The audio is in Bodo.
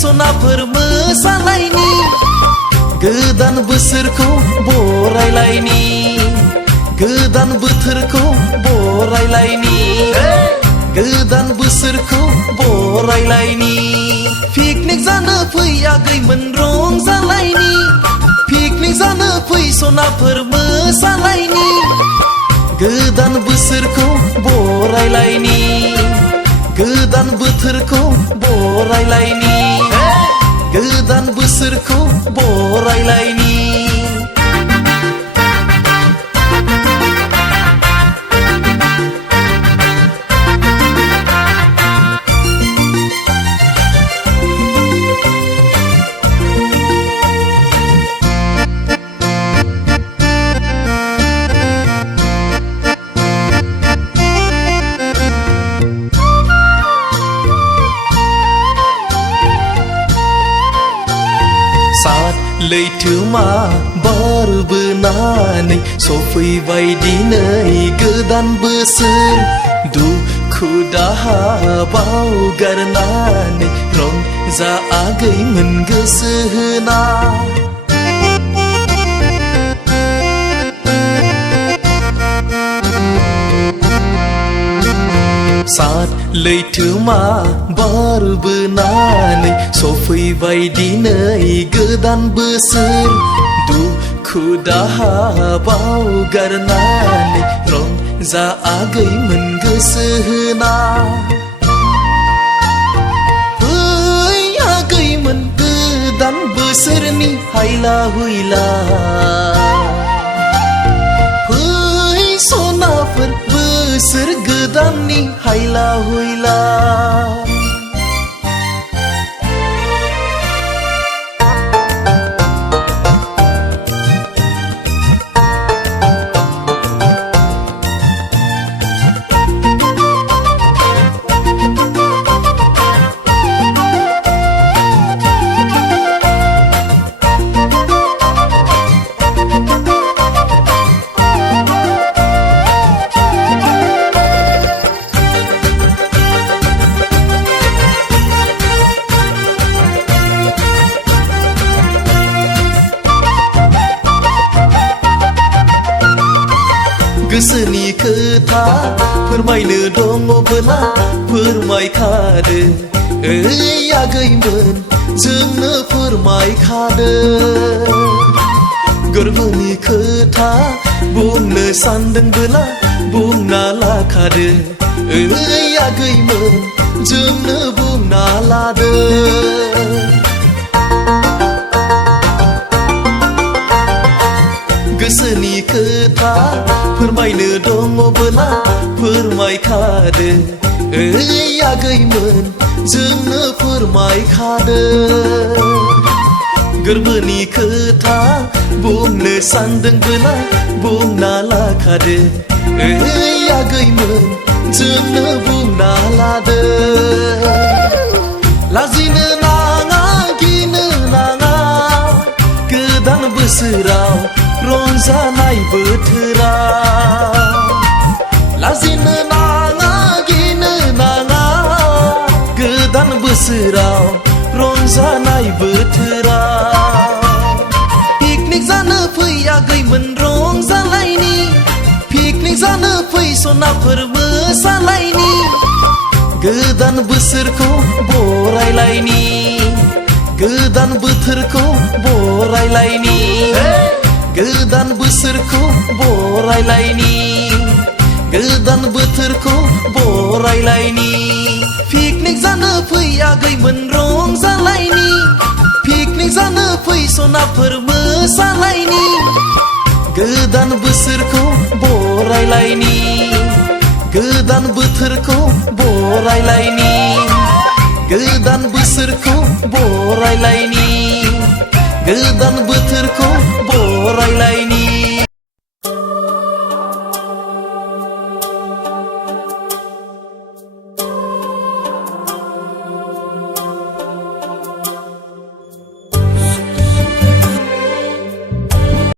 सनाफोर मोसालायनि गोदान बोसोरखौ बरायलायनि गोदान बोथोरखौ बरायलायनि गोदान बोसोरखौ बरायलायनि पिकनिक जानो फै आगैमोन रंजालायनि पिकनिक जानो फै सनाफोर मोसालायनि गोदान बोसोरखौ बरायलायनि गोदान बोथोरखौ बरायलायनि गोदान बोसोरखौ बरायलायनि लैथोमा बारबोनानै सफैबाय दिनै गोदान बोसोर दुखु दाहा बावगारनानै रंजा आगैमोन गोसो होना सात लैथोमा बारबोनानै सफैबाय दिनै गोदान बोसोर दुखु दाहा बावगारनानै रंजा आगैमोन गोसो होना फै आगैमोन गोदान बोसोरनि हायला हुइला फै सनाफोर बोसोर गोदाननि हायला हुइला गोसोनि खोथा फोरमायनो दङबोला फोरमायखादो ओइ आगैमोन जोंनो फोरमायखादो गोरबोनि खोथा बुंनो सानदोंबोला बुंना लाखादो ओइ आगैमोन जोंनो बुंना लादो गोसोनि खोथा फोरमायनो दङबोला फोरमायखादो ओइ आगैमोन जोंनो फोरमायखादो गोरबोनि खोथा बुंनो सानदोंबोला बुंना लाखादो ओइ आगैमोन जोंनो बुंना लादो लाजिनो नाङा गिनो नाङा गोदान बोसोराव रंजानाय बोथोरा लाजिनो नाङा गिनो नाङा गोदान बोसोराव रंजानाय बोथोरा पिकनिक जानो फै आगैमोन रंजालायनि पिकनिक जानो फै सनाफोर मोसालायनि गोदान बोसोरखौ बरायलायनि गोदान बोथोरखौ बरायलायनि गोदान बोसोरखौ बरायलायनि गोदान बोथोरखौ बरायलायनि पिकनिक जानो फै आगैमोन रंजालायनि पिकनिक जानो फै सनाफोर मोसालायनि गोदान बोसोरखौ बरायलायनि गोदान बोथोरखौ बरायलायनि गोदान बोसोरखौ बरायलायनि गोदान बोथोरखौ